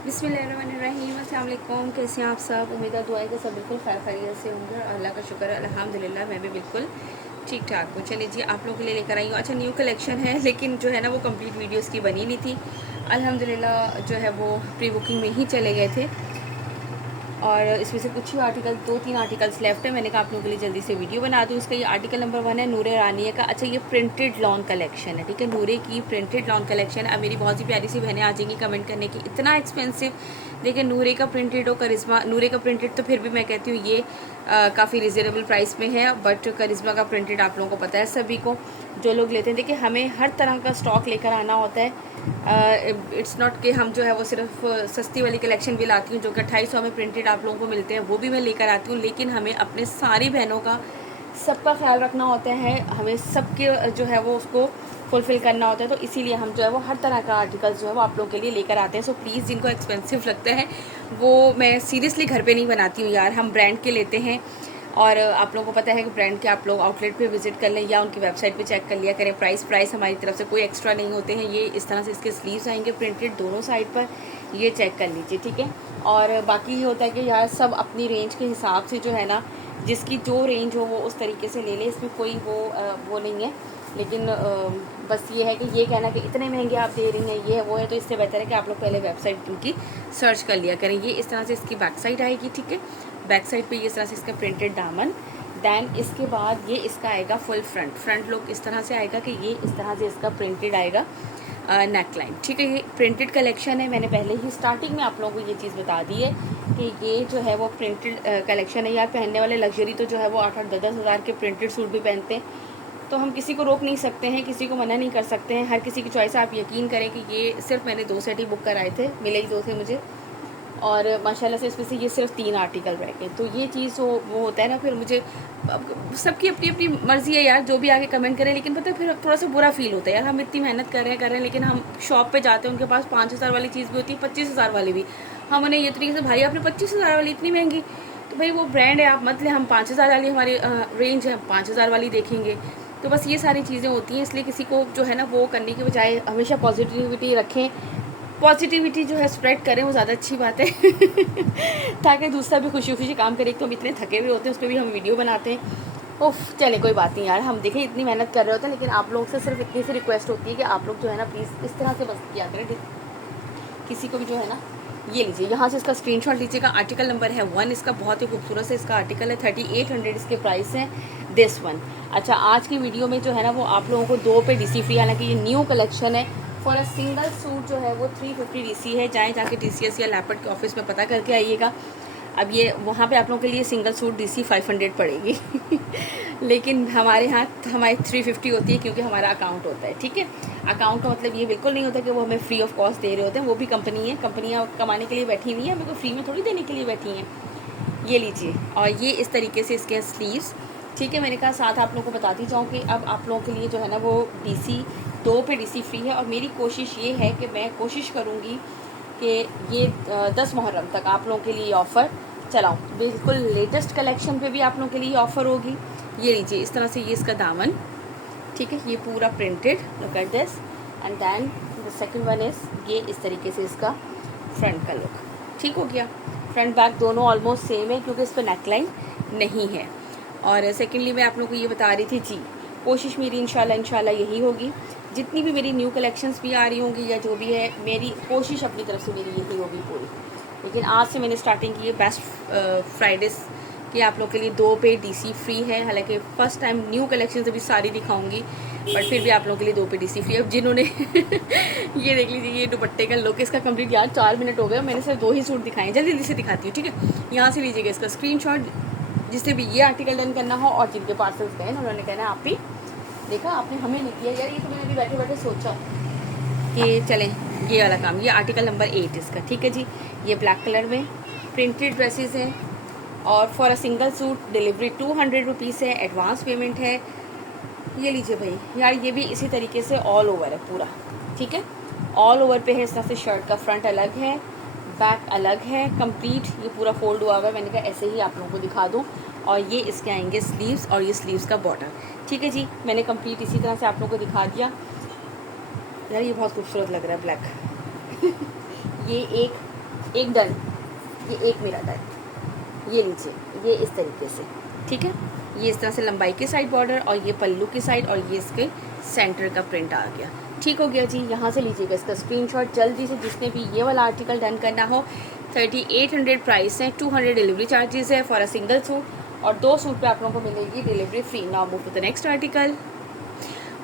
बिस्मिल्लाहिर्रहमानिर्रहीम। अस्सलाम वालेकुम। कैसे हैं आप सब? उम्मीद है दुआ है कि सब बिल्कुल खैरियत से होंगे और अल्लाह का शुक्र है अल्हम्दुलिल्लाह मैं भी बिल्कुल ठीक ठाक हूँ। चलिए जी, आप लोगों के लिए लेकर आई हूँ। अच्छा, न्यू कलेक्शन है लेकिन जो है ना वो कंप्लीट वीडियोस की बनी नहीं थी। अल्हम्दुलिल्लाह जो है वो प्री बुकिंग में ही चले गए थे और इसमें से कुछ ही आर्टिकल 2-3 आर्टिकल्स लेफ्ट है। मैंने कहा आप लोगों के लिए जल्दी से वीडियो बना दूँ। इसका ये आर्टिकल नंबर 1 है नूरे रानिया का। अच्छा, ये प्रिंटेड लॉन कलेक्शन है, ठीक है, नूरे की प्रिंटेड लॉन कलेक्शन है। अब मेरी बहुत सी प्यारी सी बहनें आ जाएंगी कमेंट करने की इतना एक्सपेंसिव। देखिए, नूरे का प्रिंटेड हो, करिश्मा नूरे का प्रिंटेड तो फिर भी मैं कहती हूँ ये काफ़ी रिजनेबल प्राइस में है, बट करिश्मा का प्रिंटेड आप लोगों को पता है सभी को जो लोग लेते हैं। देखिए, हमें हर तरह का स्टॉक लेकर आना होता है। इट्स नॉट कि हम जो है वो सिर्फ सस्ती वाली कलेक्शन भी लाती हूँ जो कि 250 में प्रिंटेड आप लोगों को मिलते हैं, वो भी मैं लेकर आती हूँ। लेकिन हमें अपने सारी बहनों का सबका ख्याल रखना होता है, हमें सबके जो है वो उसको फुलफ़िल करना होता है, तो इसीलिए हम जो है वो हर तरह का आर्टिकल जो है वो आप लोगों के लिए लेकर आते हैं। सो प्लीज़, जिनको एक्सपेंसिव लगता है वो मैं सीरियसली घर पे नहीं बनाती हूँ यार, हम ब्रांड के लेते हैं। और आप लोगों को पता है कि ब्रांड के आप लोग आउटलेट पे विजिट कर लें या उनकी वेबसाइट पे चेक कर लिया करें। प्राइस हमारी तरफ से कोई एक्स्ट्रा नहीं होते हैं। ये इस तरह से इसके स्लीव्स आएंगे प्रिंटेड दोनों साइड पर, ये चेक कर लीजिए, ठीक है। और बाकी ये होता है कि यार सब अपनी रेंज के हिसाब से जो है ना, जिसकी जो रेंज हो वो उस तरीके से ले ले, इसमें कोई वो नहीं है। लेकिन बस ये है कि ये कहना कि इतने महंगे आप दे रही हैं ये है वो है, तो इससे बेहतर है कि आप लोग पहले वेबसाइट उनकी सर्च कर लिया करें। ये इस तरह से इसकी बैक साइड आएगी, ठीक है। बैक साइड पे ये इस तरह से इसका प्रिंटेड दामन, दैन इसके बाद ये इसका आएगा फुल फ्रंट लुक इस तरह से आएगा कि ये इस तरह से इसका प्रिंटेड आएगा नेक लाइन, ठीक है। ये प्रिंटेड कलेक्शन है, मैंने पहले ही स्टार्टिंग में आप लोगों को ये चीज़ बता दी है कि ये जो है वो प्रिंटेड कलेक्शन है। यार, पहनने वाले लग्जरी तो जो है वो 8-8, 10-10 हज़ार के प्रिंटेड सूट भी पहनते हैं, तो हम किसी को रोक नहीं सकते हैं, किसी को मना नहीं कर सकते हैं, हर किसी की चॉइस है। आप यकीन करें कि ये सिर्फ मैंने 2 सेट ही बुक कराए थे, मिले ही 2 थे मुझे, और माशाल्लाह से इसमें से ये सिर्फ 3 आर्टिकल रह गए। तो ये चीज़ वो होता है ना, फिर मुझे सबकी अपनी अपनी मर्ज़ी है यार, जो भी आगे कमेंट करें, लेकिन पता है फिर थोड़ा सा बुरा फील होता है यार, हम इतनी मेहनत कर रहे हैं, लेकिन हम शॉप पे जाते हैं, उनके पास 5,000 वाली चीज़ भी होती है, 25,000 वाली भी। हम उन्हें ये तरीके से, भाई आपने 25,000 वाली इतनी महंगी, तो भाई वो ब्रांड है, आप मत ले, हम 5,000 वाली हमारी रेंज है, 5,000 वाली देखेंगे। तो बस ये सारी चीज़ें होती हैं, इसलिए किसी को जो है ना वो करने की बजाय हमेशा पॉजिटिविटी रखें, पॉजिटिविटी जो है स्प्रेड करें, वो ज़्यादा अच्छी बात है ताकि दूसरा भी खुशी खुशी काम करे। तो हम इतने थके हुए होते हैं, उस पर भी हम वीडियो बनाते हैं। ओफ, चले कोई बात नहीं यार, हम देखें इतनी मेहनत कर रहे होते हैं, लेकिन आप लोग से सिर्फ इतनी सी रिक्वेस्ट होती है कि आप लोग जो है ना प्लीज़ इस तरह से बस किया करें, किसी को भी जो है ना। ये लीजिए, यहाँ से इसका स्क्रीनशॉट लीजिएगा। आर्टिकल नंबर है 1, इसका बहुत ही खूबसूरत से इसका आर्टिकल है, 3800 इसके प्राइस हैं, दिस वन। अच्छा, आज की वीडियो में जो है ना वो आप लोगों को 2 पे डीसी फ्री, हालांकि ये न्यू कलेक्शन है। फॉर अ सिंगल सूट जो है वो 350 डीसी है। जाके TCS या लैपट के ऑफिस में पता करके आइएगा। अब ये वहाँ पे आप लोगों के लिए सिंगल सूट DC 500 पड़ेगी लेकिन हमारे यहाँ हमारी 350 होती है, क्योंकि हमारा अकाउंट होता है, ठीक है। अकाउंट का मतलब ये बिल्कुल नहीं होता कि वो हमें फ्री ऑफ कॉस्ट दे रहे होते हैं, वो भी कंपनी है, कंपनियाँ कमाने के लिए बैठी हुई हैं, हमें को फ्री में थोड़ी देने के लिए बैठी हैं। ये लीजिए, और ये इस तरीके से इसके स्लीव्स, ठीक है। मैंने कहा साथ आप लोगों को बताती जाऊँ कि अब आप लोगों के लिए जो है ना वो DC 2 पे DC फ्री है। और मेरी कोशिश ये है कि मैं कोशिश करूँगी कि ये 10 मुहर्रम तक आप लोगों के लिए ऑफ़र चलाऊँ, बिल्कुल लेटेस्ट कलेक्शन पे भी आप लोगों के लिए ऑफ़र होगी। ये लीजिए, इस तरह से ये इसका दामन, ठीक है, ये पूरा printed, look at this. And then the second one is ये इस तरीके से इसका फ्रंट का लुक, ठीक हो गया। फ्रंट बैक दोनों ऑलमोस्ट सेम है, क्योंकि इस पर नेकलाइन नहीं है। और सेकेंडली मैं आप लोगों को ये बता रही थी जी, कोशिश मेरी इंशाल्लाह यही होगी, जितनी भी मेरी न्यू कलेक्शंस भी आ रही होंगी या जो भी है, मेरी कोशिश अपनी तरफ से मेरी यही होगी पूरी। लेकिन आज से मैंने स्टार्टिंग की है बेस्ट फ्राइडेज कि आप लोग के लिए 2 पे DC फ्री है। हालांकि फ़र्स्ट टाइम न्यू कलेक्शन अभी सारी दिखाऊंगी, बट फिर भी आप लोगों के लिए 2 पे DC फ्री है। अब जिन्होंने ये देख लीजिए, ये दुपट्टे का लुक इसका कंप्लीट, यार 4 मिनट हो गए, मैंने सिर्फ 2 ही सूट दिखाए, जल्दी से दिखाती हूँ, ठीक है। यहाँ से लीजिएगा इसका स्क्रीनशॉट, जिससे भी ये आर्टिकल डन करना हो, और जिनके पार्सल्स गए ना उन्होंने कहना आप ही देखा, आपने हमें नहीं किया यार, ये तो मैंने अभी बैठे बैठे सोचा कि चलें ये वाला काम। ये आर्टिकल नंबर 8 इसका, ठीक है जी। ये ब्लैक कलर में प्रिंटेड ड्रेसेस हैं, और for a single suit delivery 200 rupees है, एडवांस पेमेंट है। ये लीजिए भाई, यार ये भी इसी तरीके से ऑल ओवर है पूरा, ठीक है, ऑल ओवर पे है। इस तरह से शर्ट का फ्रंट अलग है, बैक अलग है, कंप्लीट ये पूरा फोल्ड हुआ हुआ है। मैंने कहा ऐसे ही आप लोगों को दिखा दूँ। और ये इसके आएंगे स्लीव्स, और ये स्लीव्स का बॉर्डर, ठीक है जी। मैंने कंप्लीट इसी तरह से आप लोगों को दिखा दिया। यार ये बहुत खूबसूरत लग रहा है ब्लैक ये एक एक डन, ये एक मेरा डन, ये लीजिए, ये इस तरीके से, ठीक है। ये इस तरह से लंबाई के साइड बॉर्डर और ये पल्लू की साइड और ये इसके सेंटर का प्रिंट आ गया। ठीक हो गया जी। यहाँ से लीजिएगा इसका स्क्रीनशॉट जल्दी से, जिसने भी ये वाला आर्टिकल डन करना हो। 3800 प्राइस है, 200 डिलीवरी चार्जेस है फॉर अ सिंगल सूट, और 2 सूट पे आप लोगों को मिलेगी delivery free. Now move to the next article.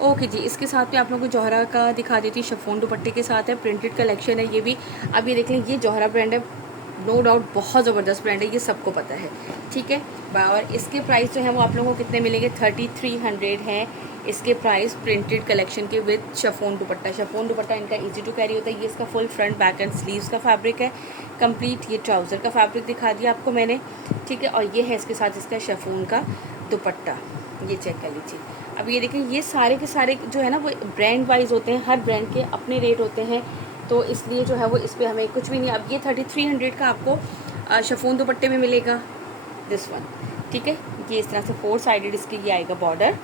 Okay ji, इसके साथ में आप लोगों को जौहरा का दिखा देती हूँ, शिफॉन दुपट्टे के साथ है, प्रिंटेड कलेक्शन है ये भी। अब ये देख लें, ये जौहरा ब्रांड है, नो डाउट बहुत ज़बरदस्त ब्रांड है, ये सबको पता है, ठीक है। और इसके प्राइस जो है वो आप लोगों को कितने मिलेंगे, 3300 है इसके प्राइस, प्रिंटेड कलेक्शन के विद शिफॉन दुपट्टा। शिफॉन दुपट्टा इनका इजी टू कैरी होता है। ये इसका full front back and sleeves का फैब्रिक है कंप्लीट। ये ट्राउज़र का फैब्रिक दिखा दिया आपको मैंने, ठीक है। और ये है इसके साथ इसका शिफॉन का दुपट्टा, ये चेक कर लीजिए। अब ये देखें, ये सारे के सारे जो है ना वो ब्रांड वाइज होते हैं, हर ब्रांड के अपने रेट होते हैं, तो इसलिए जो है वो इस पर हमें कुछ भी नहीं। अब ये 3300 का आपको शिफॉन दुपट्टे में मिलेगा, दिस वन, ठीक है। ये इस तरह से 4 साइडेड इसके ये आएगा बॉर्डर,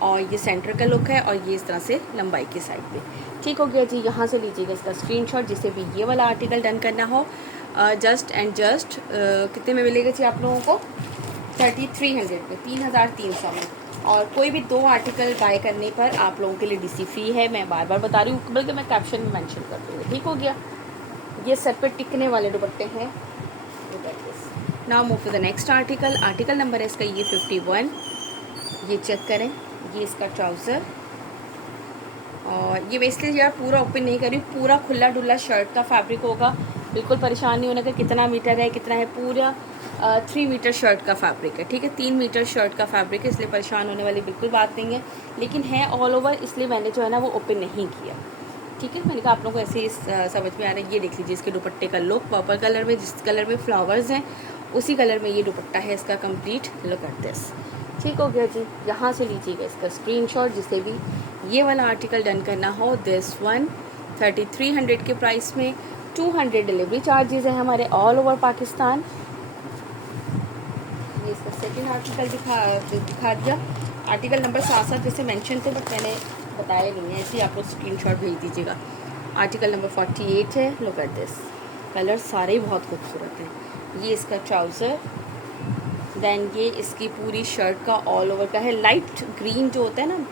और ये सेंटर का लुक है, और ये इस तरह से लंबाई के साइड पे। ठीक हो गया जी। यहाँ से लीजिएगा इसका स्क्रीनशॉट, जिसे भी ये वाला आर्टिकल डन करना हो। जस्ट एंड जस्ट कितने में मिलेगा जी आप लोगों को, 3300 पे, 3300 में। और कोई भी 2 आर्टिकल बाय करने पर आप लोगों के लिए डीसी फ्री है, मैं बार बार बता रही हूँ, बल्कि मैं कैप्शन में मेंशन कर दूँगी। ठीक हो गया। ये सर पे टिकने वाले दुपट्टे हैं। Now move to the next article. Article number है इसका ये 51, ये चेक करें, ये इसका ट्राउज़र। और ये बेसिकली यार पूरा ओपन नहीं कर रही, पूरा खुला डुल्ला शर्ट का फैब्रिक होगा, बिल्कुल परेशान नहीं होने का कितना मीटर है कितना है, पूरा 3 मीटर शर्ट का फैब्रिक है, ठीक है। 3 मीटर शर्ट का फैब्रिक है, इसलिए परेशान होने वाली बिल्कुल बात नहीं है। लेकिन है ऑल ओवर, इसलिए मैंने जो है ना वो ओपन नहीं किया, ठीक है। मैंने कहा आप लोगों को ऐसे समझ में आ रहा है। ये देख लीजिए इसके दुपट्टे का लुक, पर्पल कलर में, जिस कलर में फ्लावर्स हैं उसी कलर में ये दुपट्टा है इसका कंप्लीट। Look at this. ठीक हो गया जी। यहाँ से लीजिएगा इसका स्क्रीनशॉट, जिसे भी ये वाला आर्टिकल डन करना हो। दिस वन 3300 के प्राइस में, 200 डिलीवरी चार्जेस है हमारे ऑल ओवर पाकिस्तान। ये इसका सेकंड आर्टिकल दिखा दिया। आर्टिकल नंबर साथ साथ जैसे मेंशन थे, बट मैंने बताया नहीं है, इसलिए आप लोग स्क्रीनशॉट भेज दीजिएगा। आर्टिकल नंबर 48 है। लुक एट दिस, कलर सारे ही बहुत खूबसूरत हैं। ये इसका ट्राउज़र, देन ये इसकी पूरी शर्ट का ऑल ओवर का है। लाइट ग्रीन जो होता है ना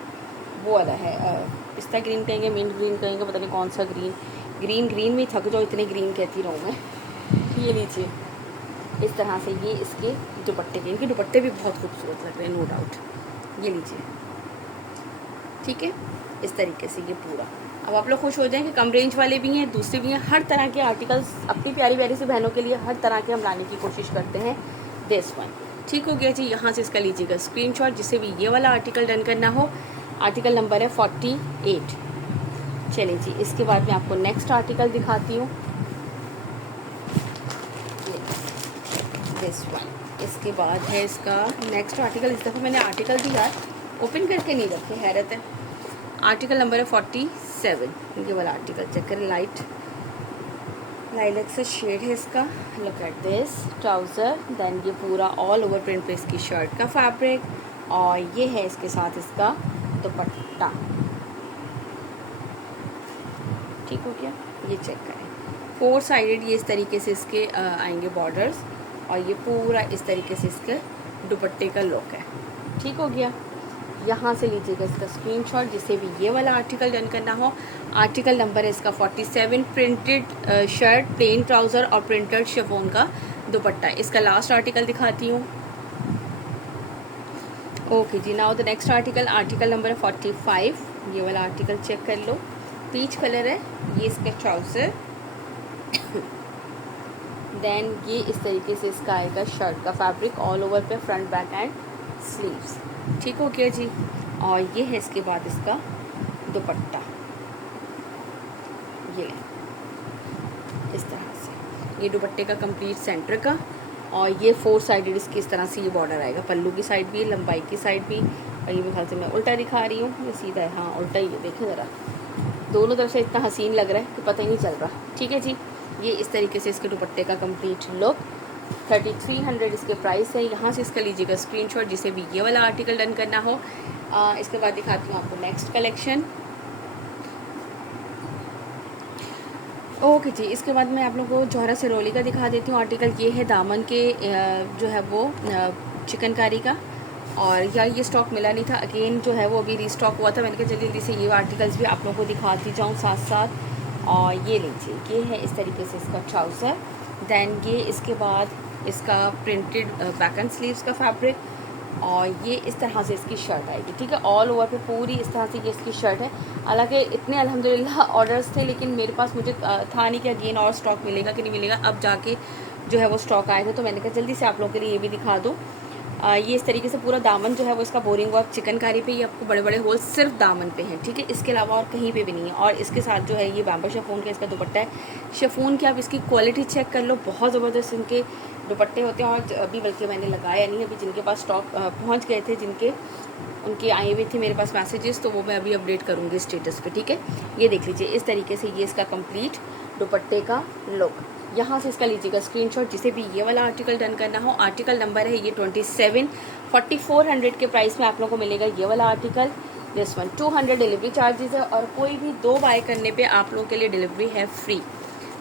वो वाला है, पिस्ता ग्रीन कहेंगे, मिंट ग्रीन कहेंगे, पता नहीं कौन सा ग्रीन ग्रीन में थक जाओ, इतने ग्रीन कहती रहूँ मैं। ये लीजिए इस तरह से, ये इसके दुपट्टे के, इनके दुपट्टे भी बहुत खूबसूरत लग रहे हैं, नो डाउट। ये लीजिए, ठीक है, इस तरीके से ये पूरा। अब आप लोग खुश हो जाएंगे, कम रेंज वाले भी हैं, दूसरे भी हैं, हर तरह के आर्टिकल्स अपनी प्यारी प्यारी सी बहनों के लिए हर तरह के हम लाने की कोशिश करते हैं। This one. ठीक हो गया जी। यहाँ से इसका लीजिएगा स्क्रीनशॉट, जिससे भी ये वाला आर्टिकल डन करना हो। आर्टिकल नंबर है 48। चलिए जी, इसके बाद मैं आपको नेक्स्ट आर्टिकल दिखाती हूँ, दिस वन। इसके बाद है इसका नेक्स्ट आर्टिकल। इस दफ़ा मैंने आर्टिकल भी यार ओपन करके नहीं रखे, हैरत है। आर्टिकल नंबर है 47, ये वाला आर्टिकल चेक करें, लाइलैक से शेड है इसका। Look at this, trouser, then ये पूरा ऑल ओवर प्रिंट पे इसकी शर्ट का फैब्रिक, और ये है इसके साथ इसका दुपट्टा। ठीक हो गया। ये चेक करें, 4 साइडेड ये इस तरीके से इसके आएंगे बॉर्डर्स, और ये पूरा इस तरीके से इसके दुपट्टे का लुक है। ठीक हो गया। यहाँ से लीजिएगा इसका स्क्रीनशॉट, जिसे भी ये वाला आर्टिकल डन करना हो। आर्टिकल नंबर है इसका 47, प्रिंटेड शर्ट, प्लेन ट्राउज़र और प्रिंटेड शिफॉन का दुपट्टा। इसका लास्ट आर्टिकल दिखाती हूँ। ओके जी, now the next article. Article number है 45, ये वाला आर्टिकल चेक कर लो, पीच कलर है। ये इसका ट्राउज़र, देन ये इस तरीके से इसका आएगा शर्ट का फैब्रिक ऑल ओवर पे, फ्रंट बैक एंड स्लीव्स। ठीक हो गया जी। और ये है इसके बाद इसका दुपट्टा, ये इस तरह से ये दुपट्टे का कंप्लीट सेंटर का, और ये 4 साइडेड इसकी इस तरह से ये बॉर्डर आएगा, पल्लू की साइड भी, लंबाई की साइड भी। और ये मेरे ख्याल से मैं उल्टा दिखा रही हूँ, ये सीधा है, हाँ उल्टा ही है, देखें ज़रा, दोनों तरफ से इतना हसीन लग रहा है कि पता ही नहीं चल रहा। ठीक है जी। ये इस तरीके से इसके दुपट्टे का कंप्लीट लुक, 3300 इसके प्राइस है। यहाँ से इसका लीजिएगा स्क्रीनशॉट, जिसे भी ये वाला आर्टिकल डन करना हो। इसके बाद दिखाती हूँ आपको नेक्स्ट कलेक्शन। ओके जी, इसके बाद मैं आप लोगों को जौहरा सिरोली का दिखा देती हूँ आर्टिकल। ये है दामन के जो है वो चिकनकारी का, और यार ये स्टॉक मिला नहीं था, अगेन जो है वो अभी रीस्टॉक हुआ था। मैंने कहा जल्दी जल्दी से ये आर्टिकल्स भी आप लोगों को दिखाती जाऊँ साथ साथ। और ये लीजिए, ये है इस तरीके से इसका ट्राउज़र। दैन ये इसके बाद इसका प्रिंटेड बैक एंड स्लीव्स का फैब्रिक, और ये इस तरह से इसकी शर्ट आएगी, ठीक है। ऑल ओवर पे पूरी इस तरह से ये इसकी शर्ट है। हालांकि इतने अल्हम्दुलिल्लाह ऑर्डर्स थे, लेकिन मेरे पास मुझे था नहीं कि अगेन और स्टॉक मिलेगा कि नहीं मिलेगा। अब जाके जो है वो स्टॉक आए थे, तो मैंने कहा जल्दी से आप लोगों के लिए ये भी दिखा दूँ। ये इस तरीके से पूरा दामन जो है वो इसका बोरिंग वर्क चिकनकारी पे, ये आपको बड़े बड़े होल सिर्फ दामन पे हैं, ठीक है। इसके अलावा और कहीं पे भी नहीं है। और इसके साथ जो है ये बैम्बो शिफॉन का इसका दुपट्टा है। शिफॉन की आप इसकी क्वालिटी चेक कर लो, बहुत ज़बरदस्त इनके दुपट्टे होते हैं। और अभी बल्कि मैंने लगाया नहीं, अभी जिनके पास स्टॉक पहुँच गए थे, जिनके उनके आए हुए थे मेरे पास मैसेजेस, तो वो मैं अभी अपडेट करूँगी स्टेटस पे, ठीक है। ये देख लीजिए, इस तरीके से ये इसका कंप्लीट दुपट्टे का लुक। यहाँ से इसका लीजिएगा स्क्रीनशॉट, जिसे भी ये वाला आर्टिकल डन करना हो। आर्टिकल नंबर है ये 27, 4400 के प्राइस में आप लोगों को मिलेगा ये वाला article. This one 200 delivery charges है, और कोई भी 2 बाय करने पे आप लोगों के लिए डिलीवरी है फ्री,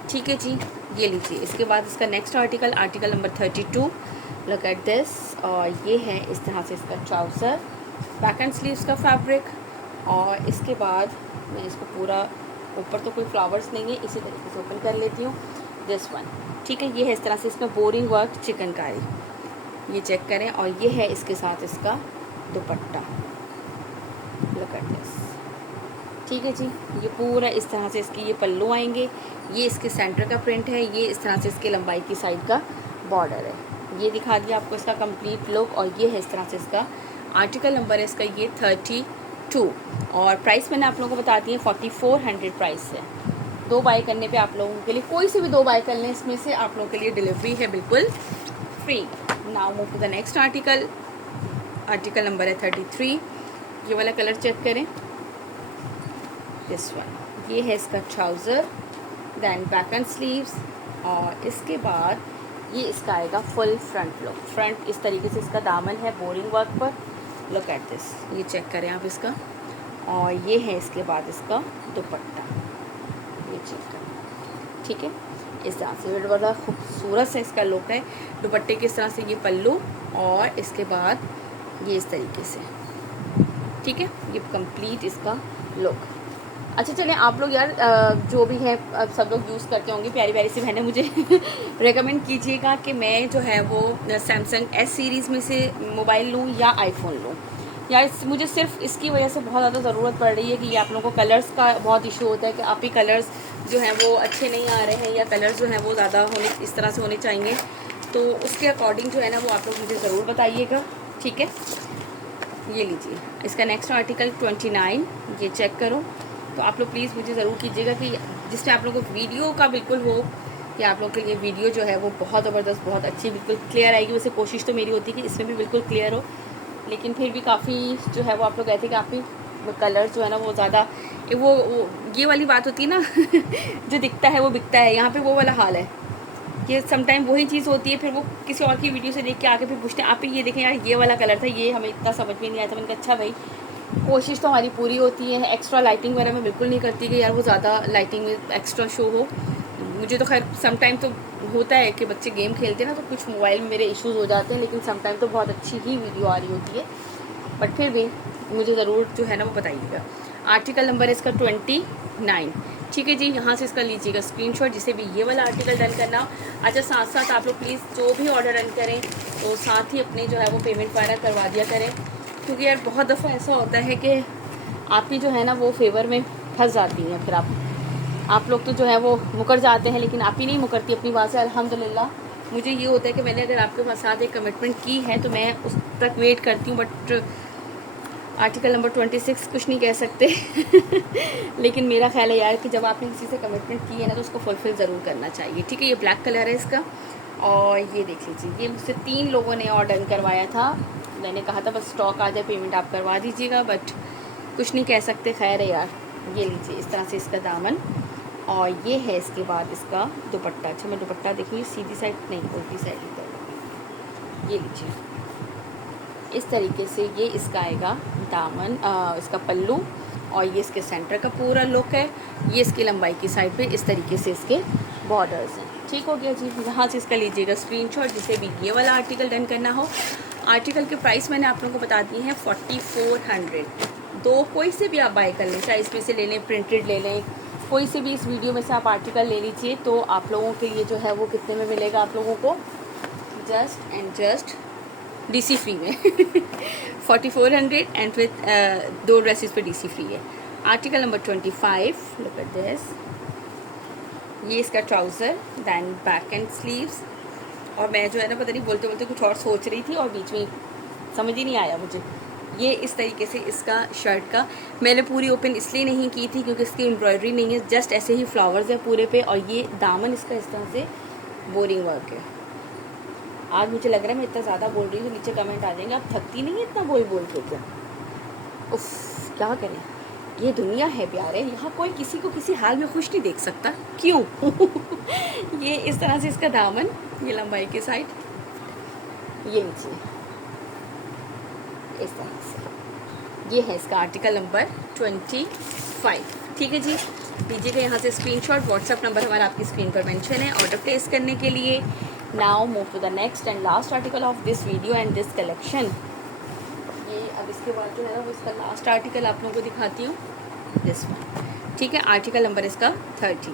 ठीक है जी। ये लीजिए, इसके बाद इसका next article, article number 32, look at this. और ये है इस तरह से इसका ट्राउज़र, बैक एंड स्लीव्स का फैब्रिक। और इसके बाद मैं इसको पूरा, ऊपर तो कोई फ्लावर्स नहीं है, इसी तरीके से ओपन कर लेती हूँ। दिस वन, ठीक है। ये है इस तरह से इसका बोरिंग वर्क चिकनकारी, ये चेक करें। और ये है इसके साथ इसका दुपट्टा, लुक एट दिस, ठीक है जी। ये पूरा इस तरह से इसकी ये पल्लू आएंगे, ये इसके सेंटर का प्रिंट है, ये इस तरह से इसके लंबाई की साइड का बॉर्डर है। ये दिखा दिया आपको इसका कंप्लीट लुक। और ये है इस तरह से इसका आर्टिकल नंबर है इसका ये 32, और प्राइस मैंने आप लोगों को बता दी है 4400 प्राइस है। 2 बाय करने पे आप लोगों के लिए, कोई से भी 2 बाय कर लें इसमें से, आप लोगों के लिए डिलीवरी है बिल्कुल free. Now move to the next article, article number है 33। ये वाला कलर चेक करें, दिस वन। ये है इसका trouser, then back and sleeves. और इसके बाद ये इसका आएगा फुल फ्रंट लुक। फ्रंट इस तरीके से इसका दामन है बोरिंग वर्क पर, लुक एट दिस, ये चेक करें आप इसका। और ये है इसके बाद इसका दुपट्टा, ये चेक करें, ठीक है। इस तरह से बड़ा खूबसूरत से इसका लुक है। दुपट्टे के इस तरह से ये पल्लू, और इसके बाद ये इस तरीके से, ठीक है। ये कंप्लीट इसका लुक। अच्छा चलें, आप लोग यार जो भी है सब लोग यूज़ करते होंगे, प्यारी प्यारी सी बहनें, मुझे रेकमेंड कीजिएगा कि मैं जो है वो सैमसंग S सीरीज़ में से मोबाइल लूँ या आईफोन लूँ। यार मुझे सिर्फ इसकी वजह से बहुत ज़्यादा ज़रूरत पड़ रही है कि ये आप लोगों को कलर्स का बहुत इशू होता है कि आप ही कलर्स जो हैं वो अच्छे नहीं आ रहे हैं, या कलर्स जो हैं वो ज़्यादा होने इस तरह से होने चाहिए। तो उसके अकॉर्डिंग जो है ना वो आप लोग मुझे ज़रूर बताइएगा, ठीक है। ये लीजिए, इसका नेक्स्ट आर्टिकल 29, ये चेक करो। तो आप लोग प्लीज़ मुझे ज़रूर कीजिएगा कि जिससे आप लोगों को वीडियो का बिल्कुल हो, कि आप लोग के लिए वीडियो जो है वो बहुत ज़बरदस्त, बहुत अच्छी, बिल्कुल क्लियर आएगी। वैसे कोशिश तो मेरी होती है कि इसमें भी बिल्कुल क्लियर हो, लेकिन फिर भी काफ़ी जो है वो आप लोग कहते हैं कि काफ़ी कलर जो है ना वो ज़्यादा, वो ये वाली बात होती है ना जो दिखता है वो बिकता है, यहाँ पे वो वाला हाल है कि समटाइम वही चीज़ होती है, फिर वो किसी और की वीडियो से देख के आके फिर पूछते हैं आप ही ये देखें यार ये वाला कलर था, ये हमें इतना समझ में नहीं आया था। मैंने कहा अच्छा भाई, कोशिश तो हमारी पूरी होती है। एक्स्ट्रा लाइटिंग वगैरह मैं बिल्कुल नहीं करती कि यार वो ज़्यादा लाइटिंग में एक्स्ट्रा शो हो। मुझे तो खैर समटाइम तो होता है कि बच्चे गेम खेलते हैं ना, तो कुछ मोबाइल में मेरे इश्यूज़ हो जाते हैं, लेकिन समटाइम तो बहुत अच्छी ही वीडियो आ रही होती है। बट फिर भी मुझे ज़रूर जो है ना वो बताइएगा। आर्टिकल नंबर है इसका 29, ठीक है जी। यहाँ से इसका लीजिएगा स्क्रीनशॉट, जिसे भी ये वाला आर्टिकल डन करना। अच्छा साथ साथ आप लोग प्लीज़ जो भी ऑर्डर रन करें तो साथ ही अपने जो है वो पेमेंट वगैरह करवा दिया करें, क्योंकि यार बहुत दफ़ा ऐसा होता है कि आपकी जो है ना वो फेवर में फंस जाती हैं, फिर आप लोग तो जो है वो मुकर जाते हैं, लेकिन आप ही नहीं मुकरती अपनी बात से। अल्हम्दुलिल्लाह मुझे ये होता है कि मैंने अगर आपके साथ एक कमिटमेंट की है तो मैं उस तक वेट करती हूँ। बट आर्टिकल नंबर 26 कुछ नहीं कह सकते लेकिन मेरा ख्याल है यार कि जब आपने किसी से कमिटमेंट की है ना तो उसको फुलफिल ज़रूर करना चाहिए, ठीक है। ये ब्लैक कलर है इसका, और ये देख लीजिए, ये मुझसे 3 लोगों ने ऑर्डर करवाया था। मैंने कहा था बस स्टॉक आ जाए पेमेंट आप करवा दीजिएगा, बट कुछ नहीं कह सकते। खैर है यार, ये लीजिए इस तरह से इसका दामन, और ये है इसके बाद इसका दुपट्टा। अच्छा मैं दुपट्टा देखिए सीधी साइड नहीं, उल्टी साइड ही, ये लीजिए इस तरीके से ये इसका आएगा दामन, इसका पल्लू, और ये इसके सेंटर का पूरा लुक है। ये इसकी लंबाई की साइड पे इस तरीके से इसके बॉर्डर्स हैं। ठीक हो गया जी। यहाँ से इसका लीजिएगा स्क्रीनशॉट, जिसे भी ये वाला आर्टिकल डन करना हो। आर्टिकल के प्राइस मैंने आप लोगों को बता दिए हैं 4400। दो कोई से भी आप बाय कर लें, चाहे इसमें से ले लें, प्रिंटेड ले लें, कोई से भी इस वीडियो में से आप आर्टिकल ले लीजिए, तो आप लोगों के लिए जो है वो कितने में मिलेगा आप लोगों को, just and just DC free में 4400 एंड विथ 2 ड्रेसेस पे DC फ्री है। Article number 25, look at this. ये इसका trouser, then back and sleeves. और मैं जो है ना पता नहीं बोलते बोलते कुछ और सोच रही थी और बीच में समझ ही नहीं आया मुझे। ये इस तरीके से इसका शर्ट का, मैंने पूरी ओपन इसलिए नहीं की थी क्योंकि इसकी एम्ब्रॉयडरी नहीं है, जस्ट ऐसे ही फ्लावर्स है पूरे पे। और ये दामन इसका इस तरह से बोरिंग वर्क है। आज मुझे लग रहा है मैं इतना ज़्यादा बोल रही हूँ, नीचे कमेंट आ जाएंगे, आप थकती नहीं है इतना बोल बोल के क्या? उफ, क्या करें, ये दुनिया है प्यारे, यहाँ कोई किसी को किसी हाल में खुश नहीं देख सकता, क्यों? ये इस तरह से इसका दामन, ये लंबाई की साइड, ये नीचे इस तरह से। ये है इसका आर्टिकल नंबर 25। ठीक है जी, लीजिएगा यहाँ से स्क्रीनशॉट। व्हाट्सअप नंबर हमारा आपकी स्क्रीन पर मेंशन है ऑर्डर प्लेस करने के लिए। Now move to the next and last article of this video and this collection. ये अब इसके बाद जो है ना वो इसका लास्ट आर्टिकल आप लोगों को दिखाती हूँ, दिस वन। ठीक है, आर्टिकल नंबर इसका 30।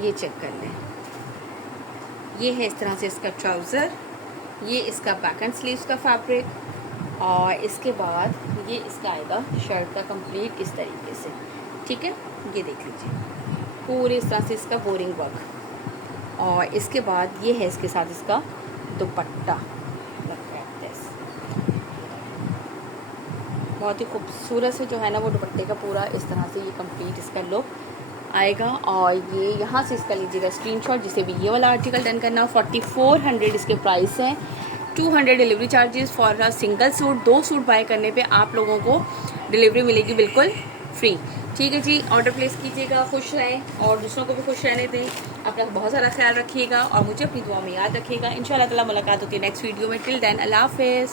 ये चेक कर लें। ये है इस तरह से इसका ट्राउज़र, ये इसका बैक एंड स्लीव्स का फैब्रिक, और इसके बाद ये इसका आएगा शर्ट का कंप्लीट इस तरीके से। ठीक है, ये देख लीजिए पूरे इस तरह से इसका बोरिंग वर्क। और इसके बाद ये है इसके साथ इसका दुपट्टा, बहुत ही खूबसूरत से जो है ना वो दुपट्टे का पूरा इस तरह से ये कंप्लीट इसका लुक आएगा। और ये यहाँ से इसका लीजिएगा स्क्रीनशॉट, जिसे भी ये वाला आर्टिकल डन करना हो। 4400 इसके प्राइस हैं। 200 delivery charges for a single suit. 2 suit buy करने पे आप लोगों को डिलीवरी मिलेगी बिल्कुल फ्री। ठीक है जी, ऑर्डर प्लेस कीजिएगा, खुश रहें और दूसरों को भी खुश रहने दें। अपना बहुत सारा ख्याल रखिएगा और मुझे अपनी दुआ में याद रखिएगा। इंशाल्लाह ताला मुलाकात होती है नेक्स्ट वीडियो में। टिल देन अल्लाह हाफ़िज़।